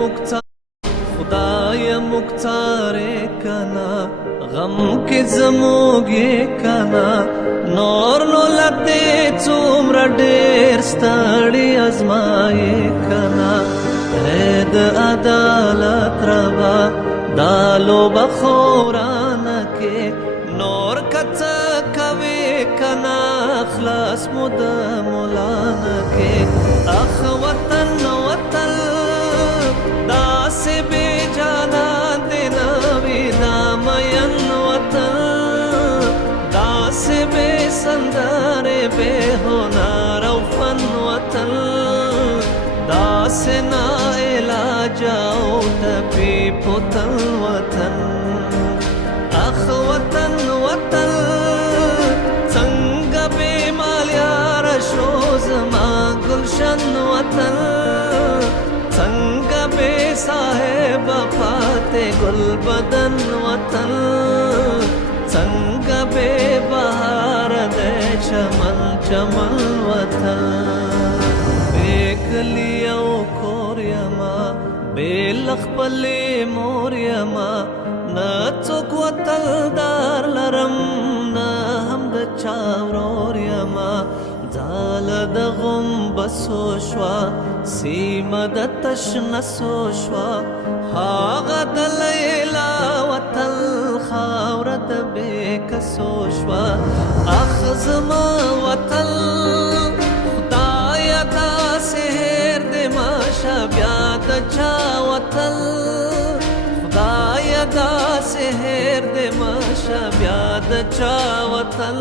مختار خدای مختار کنا غم کې زموږ کنا نور نو لته څومره ډېر ستړي ازمایې کنا د عدالت روا دالو بخورانه کې نور کته کوي کنا خلاص مود مولانا کې اخ وطن وطن داس بے جانا دینا ویدا مین وطن داس بے سندار بے ہونار فن وطن داس نا علاج ټپي پوتن وطن اخ وطن وطن څنګه به مالیار شو زما گلشن وطن څنګه به صاحب فاتح گل بدن وطن څنګه به بهار د چمن چمن وطن بیکلی او کور یما بیلخ پلی مور یما نه څوک وطندار لرم نه هم د چا ورور یما ځال د غم بسو شوا سیمه د تشنسو شوا هاغه د لیلا وطن خاوره د بېکسو شوا اخ زما وطن خدایه داسې هېر دې ماشه بیا د چا وطن خدایه داسې هېر دې ماشه بیا د چا وطن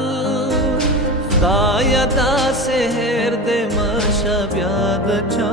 خدایه داسې هېر دې ماشه بیا د چا